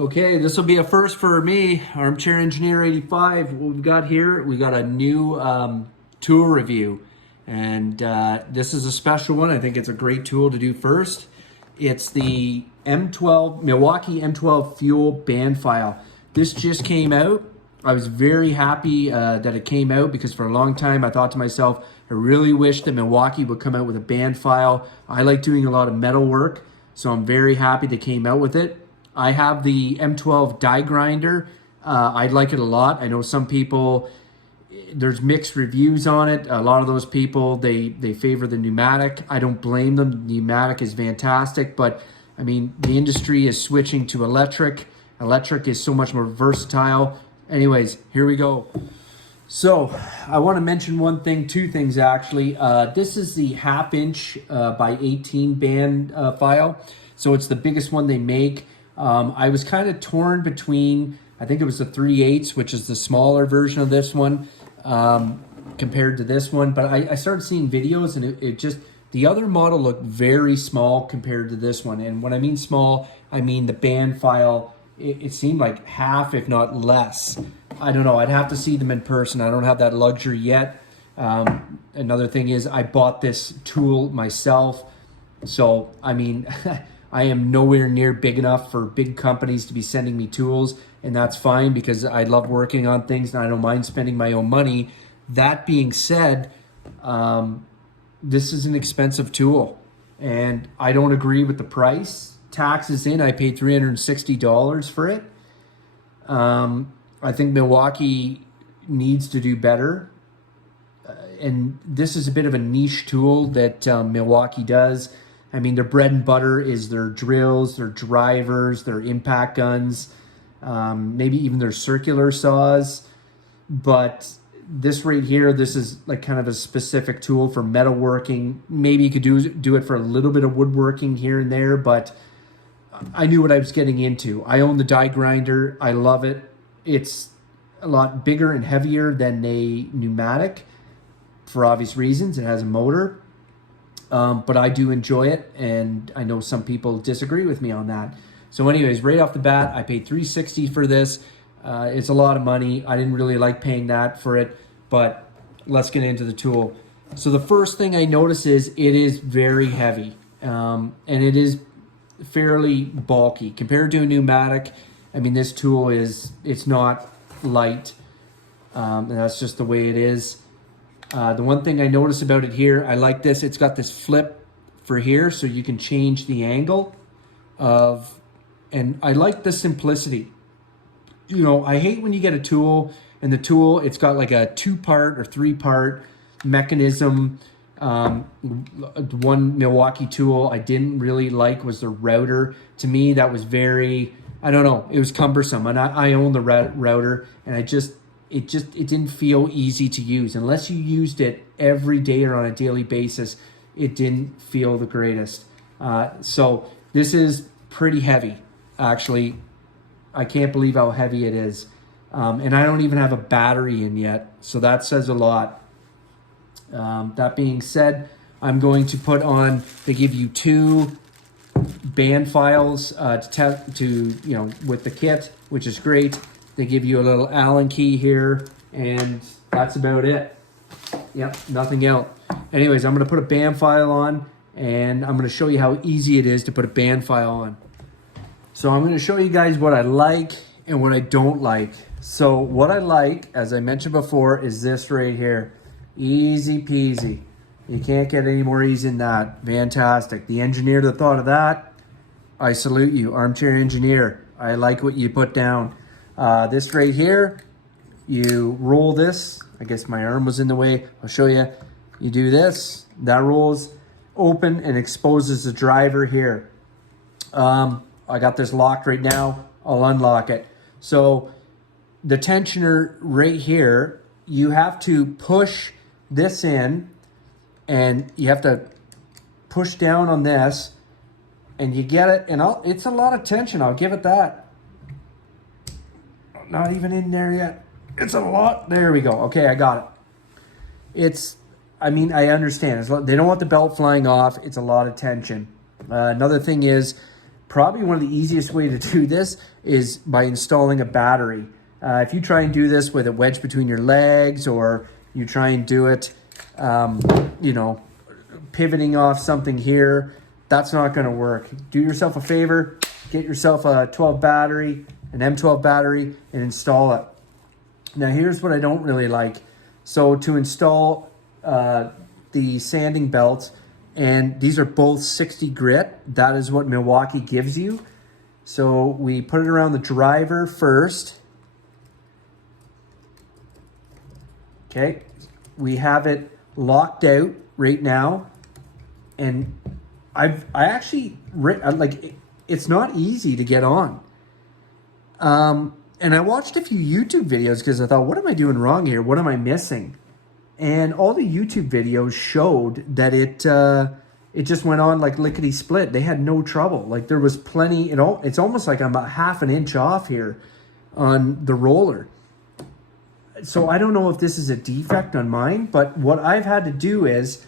Okay, this will be a first for me, Armchair Engineer 85. What we've got here, we got a new tool review. And this is a special one. I think it's a great tool to do first. It's the Milwaukee M12 Fuel Band File. This just came out. I was very happy that it came out because for a long time I thought to myself, I really wish that Milwaukee would come out with a band file. I like doing a lot of metal work, so I'm very happy they came out with it. I have the M12 die grinder. I like it a lot. I know some people, there's mixed reviews on it. A lot of those people, they favor the pneumatic. I don't blame them. The pneumatic is fantastic, but I mean, the industry is switching to electric. Electric is so much more versatile. Anyways, here we go. So I want to mention one thing, two things actually. This is the 1/2 inch by 18 band file. So it's the biggest one they make. I was kind of torn between, I think it was the 3/8, which is the smaller version of this one compared to this one. But I started seeing videos and it just, the other model looked very small compared to this one. And when I mean small, I mean the band file, it seemed like half, if not less. I don't know, I'd have to see them in person. I don't have that luxury yet. Another thing is I bought this tool myself. So, I mean, I am nowhere near big enough for big companies to be sending me tools, and that's fine because I love working on things and I don't mind spending my own money. That being said, this is an expensive tool and I don't agree with the price. Taxes in, I paid $360 for it. I think Milwaukee needs to do better. And this is a bit of a niche tool that Milwaukee does. I mean, their bread and butter is their drills, their drivers, their impact guns, maybe even their circular saws. But this right here, this is like kind of a specific tool for metalworking. Maybe you could do it for a little bit of woodworking here and there, but I knew what I was getting into. I own the die grinder. I love it. It's a lot bigger and heavier than a pneumatic for obvious reasons. It has a motor. But I do enjoy it, and I know some people disagree with me on that. So anyways, right off the bat, I paid $360 for this. It's a lot of money. I didn't really like paying that for it, but let's get into the tool. So the first thing I notice is it is very heavy, and it is fairly bulky. Compared to a pneumatic, I mean, this tool it's not light, and that's just the way it is. The one thing I notice about it here, I like this, it's got this flip for here so you can change the angle of, and I like the simplicity. You know, I hate when you get a tool and the tool, it's got like a 2-part or 3-part mechanism. One Milwaukee tool I didn't really like was the router. To me, that was very, I don't know, it was cumbersome. And I own the router and it didn't feel easy to use. Unless you used it every day or on a daily basis, it didn't feel the greatest. So this is pretty heavy, actually. I can't believe how heavy it is. And I don't even have a battery in yet, so that says a lot. That being said, I'm going to put on, they give you 2 band files with the kit, which is great. They give you a little Allen key here, and that's about it. Yep, nothing else. Anyways, I'm going to put a band file on, and I'm going to show you how easy it is to put a band file on. So I'm going to show you guys what I like and what I don't like. So what I like, as I mentioned before, is this right here. Easy peasy. You can't get any more easy than that. Fantastic. The engineer that thought of that, I salute you. Armchair engineer. I like what you put down. This right here, you roll this. I guess my arm was in the way. I'll show you. You do this. That rolls open and exposes the driver here. I got this locked right now. I'll unlock it. So the tensioner right here, you have to push this in and you have to push down on this and you get it. And it's a lot of tension. I'll give it that. Not even in there yet. It's a lot. There we go. Okay, I got it. I mean, I understand. They don't want the belt flying off. It's a lot of tension. Another thing is probably one of the easiest way to do this is by installing a battery. If you try and do this with a wedge between your legs, or you try and do it, you know, pivoting off something here, that's not going to work. Do yourself a favor, get yourself a 12 battery, an M12 battery, and install it. Now here's what I don't really like. So to install the sanding belts, and these are both 60 grit, that is what Milwaukee gives you. So we put it around the driver first. Okay, we have it locked out right now, and I actually like it's not easy to get on. And I watched a few YouTube videos because I thought, what am I doing wrong here? What am I missing? And all the YouTube videos showed that it just went on like lickety split. They had no trouble. Like there was plenty. It's almost like I'm about half an inch off here on the roller. So I don't know if this is a defect on mine, but what I've had to do is,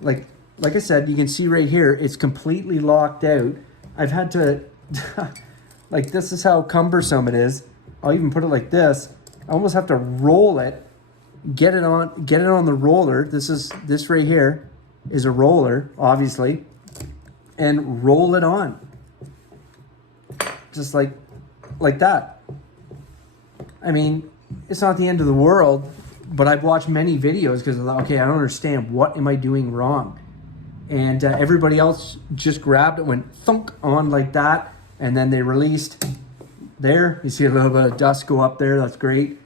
like I said, you can see right here, it's completely locked out. I've had to, like, this is how cumbersome it is. I'll even put it like this. I almost have to roll it, get it on the roller. This right here is a roller, obviously, and roll it on, just like that. I mean, it's not the end of the world, but I've watched many videos because I thought, okay, I don't understand. What am I doing wrong? And everybody else just grabbed it, went thunk on like that, and then they released. There, you see a little bit of dust go up there. That's great.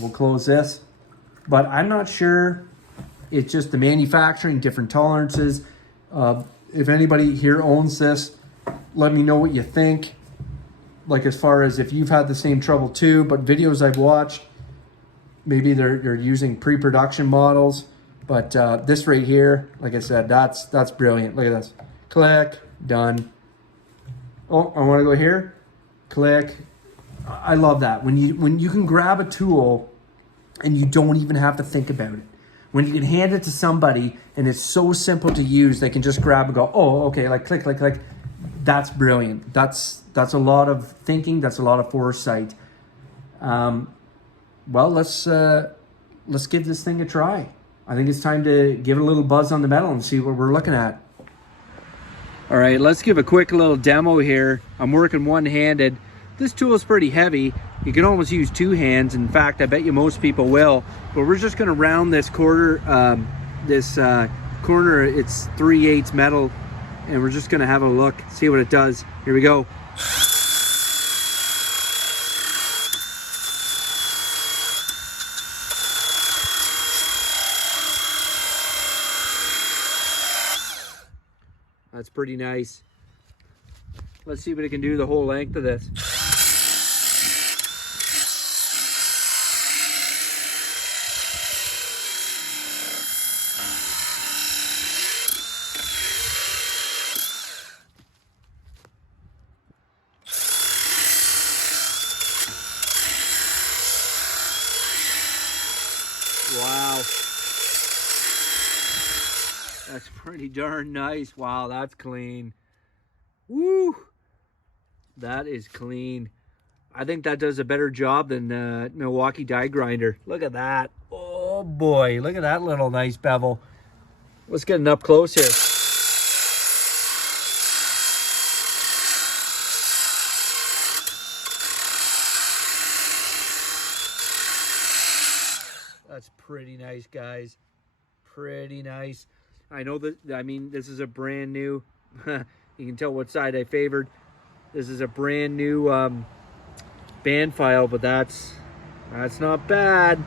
We'll close this. But I'm not sure. It's just the manufacturing, different tolerances. If anybody here owns this, let me know what you think. Like as far as if you've had the same trouble too, but videos I've watched, maybe they're using pre-production models, but this right here, like I said, that's brilliant. Look at this. Click, done. Oh, I want to go here. Click. I love that. When you can grab a tool and you don't even have to think about it. When you can hand it to somebody and it's so simple to use, they can just grab and go, oh, okay, like click, click, click. That's brilliant. That's a lot of thinking. That's a lot of foresight. Well, let's give this thing a try. I think it's time to give it a little buzz on the metal and see what we're looking at. All right, let's give a quick little demo here. I'm working one-handed. This tool is pretty heavy. You can almost use two hands. In fact, I bet you most people will. But we're just going to round this corner. Corner, it's 3/8 metal. And we're just going to have a look, see what it does. Here we go. That's pretty nice. Let's see what it can do the whole length of this. Wow. That's pretty darn nice. Wow, that's clean. Woo! That is clean. I think that does a better job than Milwaukee die grinder. Look at that. Oh boy, look at that little nice bevel. Let's get it up close here. That's pretty nice, guys. Pretty nice. I know that, I mean, this is a brand new, you can tell what side I favored. This is a brand new band file, but that's not bad.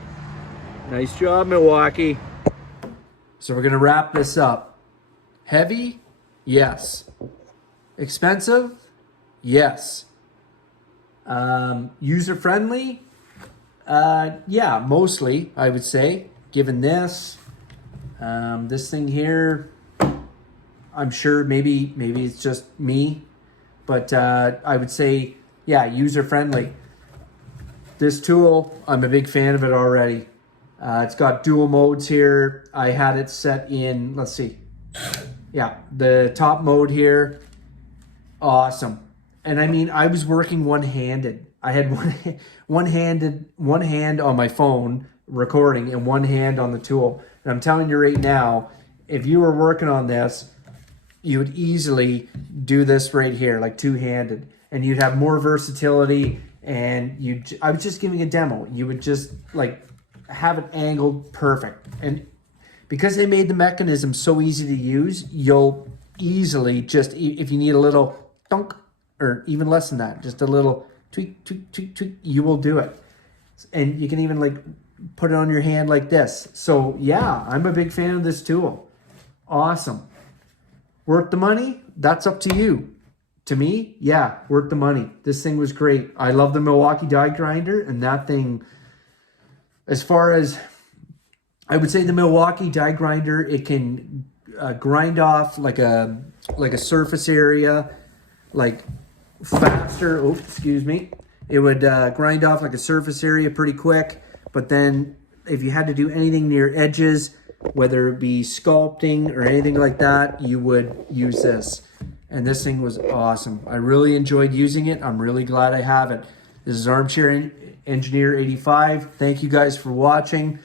Nice job, Milwaukee. So we're gonna wrap this up. Heavy? Yes. Expensive? Yes. User-friendly? Yeah, mostly, I would say, given this. This thing here, I'm sure maybe it's just me, but I would say, yeah, user-friendly. This tool, I'm a big fan of it already. It's got dual modes here. I had it set in, let's see. Yeah, the top mode here, awesome. And I mean, I was working one-handed. I had one hand on my phone recording and one hand on the tool. And I'm telling you right now, if you were working on this, you would easily do this right here, like two-handed, and you'd have more versatility. And I was just giving a demo. You would just like have it angled perfect. And because they made the mechanism so easy to use, you'll easily just, if you need a little dunk, or even less than that, just a little tweak, tweak, tweak, tweak, you will do it. And you can even like put it on your hand like this. So yeah, I'm a big fan of this tool. Awesome. Worth the money? That's up to you. To me, yeah, worth the money. This thing was great. I love the Milwaukee die grinder, and that thing, as far as, I would say the Milwaukee die grinder, it can grind off like a surface area, like faster. Oh, excuse me. It would grind off like a surface area pretty quick. But then if you had to do anything near edges, whether it be sculpting or anything like that, you would use this. And this thing was awesome. I really enjoyed using it. I'm really glad I have it. This is Armchair Engineer 85. Thank you guys for watching.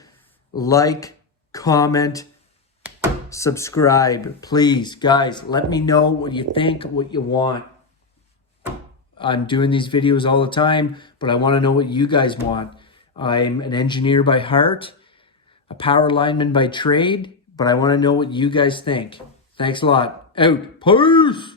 Like, comment, subscribe. Please, guys, let me know what you think, what you want. I'm doing these videos all the time, but I want to know what you guys want. I'm an engineer by heart, a power lineman by trade, but I want to know what you guys think. Thanks a lot. Out. Peace.